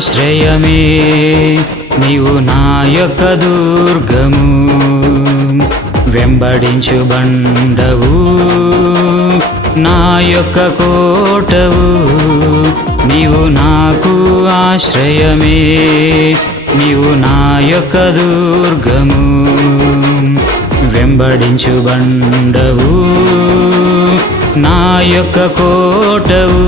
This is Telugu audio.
ఆశ్రయమే, నీవు నా యొక్క దుర్గము. వెంబడించు బండవు, నా యొక్క కోటవు, నీవు నాకు ఆశ్రయమే, నీవు నా యొక్క దుర్గము. వెంబడించు బండవు, నా యొక్క కోటవు.